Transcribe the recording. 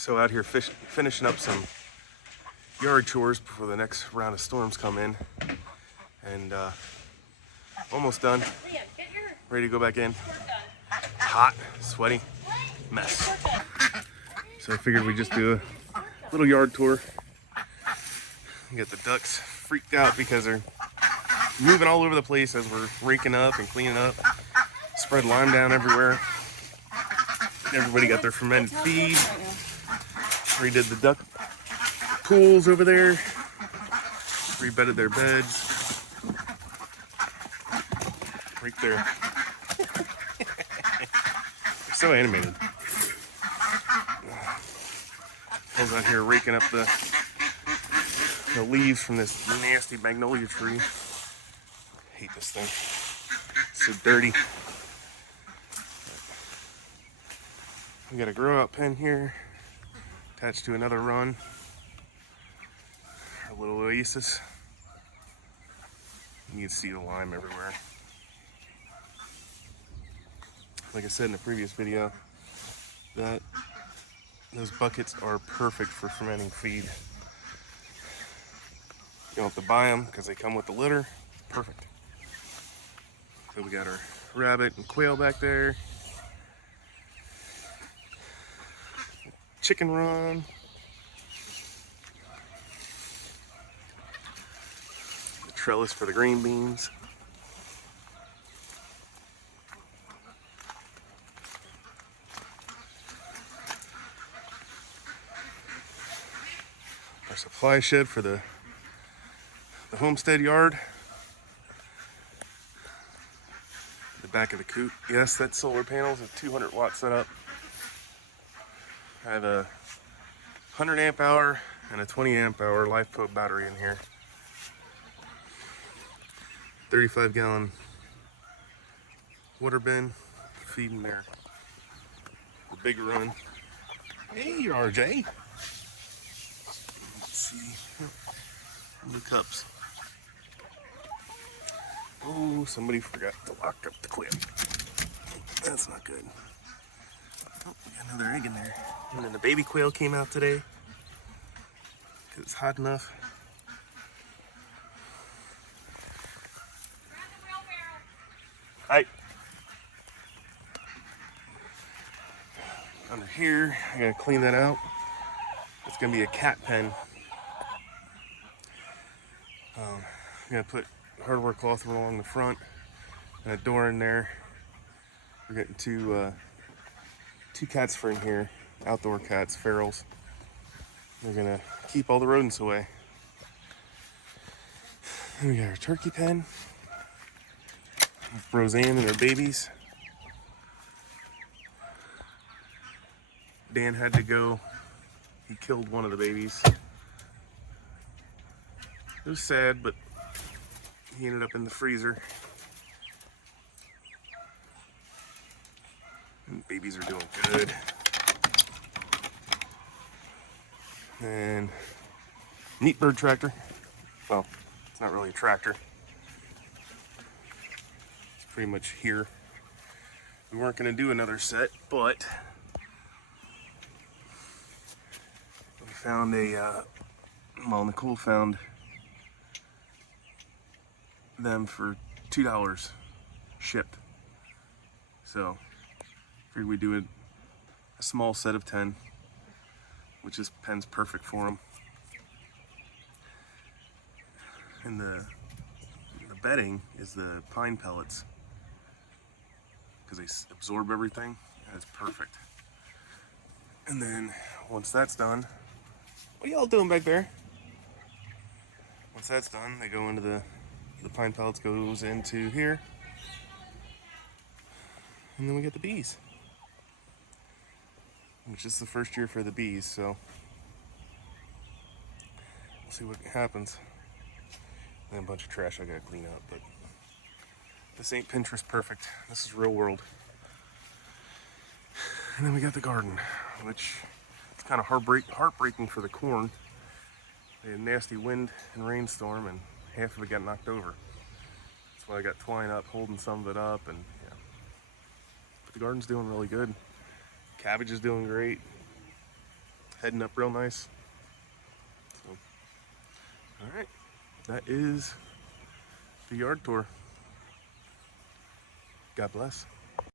So out here finishing up some yard chores before the next round of storms come in, and almost done. Ready to go back in. Hot, sweaty, mess. So I figured we'd just do a little yard tour. Get the ducks freaked out because they're moving all over the place as we're raking up and cleaning up. Spread lime down everywhere. Everybody got their fermented feed. Redid the duck pools over there. Rebedded their beds. Right there. They're so animated. I was out here raking up the leaves from this nasty magnolia tree. I hate this thing. It's so dirty. We got a grow out pen here attached to another run. Our little oasis. You can see the lime everywhere. Like I said in the previous video, those buckets are perfect for fermenting feed. You don't have to buy them because they come with the litter. Perfect. So we got our rabbit and quail back there. Chicken run. The trellis for the green beans. Our supply shed for the homestead yard. The back of the coop. Yes, that solar panel is a 200 watt setup. I have a 100 amp hour and a 20 amp hour LifePo battery in here. 35 gallon water bin, feeding there. The big run. Hey, RJ. Let's see. New cups. Oh, somebody forgot to lock up the clip. That's not good. Oh, we got another egg in there. And then the baby quail came out today because it's hot enough. Hi. Under here, I gotta clean that out. It's gonna be a cat pen. I'm gonna put hardware cloth along the front and a door in there. We're getting two cats for in here, outdoor cats, ferals. They're gonna keep all the rodents away. Then we got our turkey pen. Roseanne and her babies. Dan had to go. He killed one of the babies. It was sad, but he ended up in the freezer. And babies are doing good. And neat bird tractor. Well, it's not really a tractor. It's pretty much here. We weren't gonna do another set, but we found Nicole found them for $2 shipped. So figured we'd do a small set of 10, which is pen's perfect for them. And the bedding is the pine pellets because they absorb everything, and it's perfect. And then once that's done, what are y'all doing back there? Once that's done, they go into the pine pellets goes into here, and then we get the bees, which is the first year for the bees, so we'll see what happens. And a bunch of trash I gotta clean up, but this ain't Pinterest perfect. This is real world. And then we got the garden, which is kind of heartbreaking for the corn. We had a nasty wind and rainstorm, and half of it got knocked over. That's why I got twine up, holding some of it up, and yeah. But the garden's doing really good. Cabbage is doing great. heading up real nice. So, all right, that is the yard tour. God bless.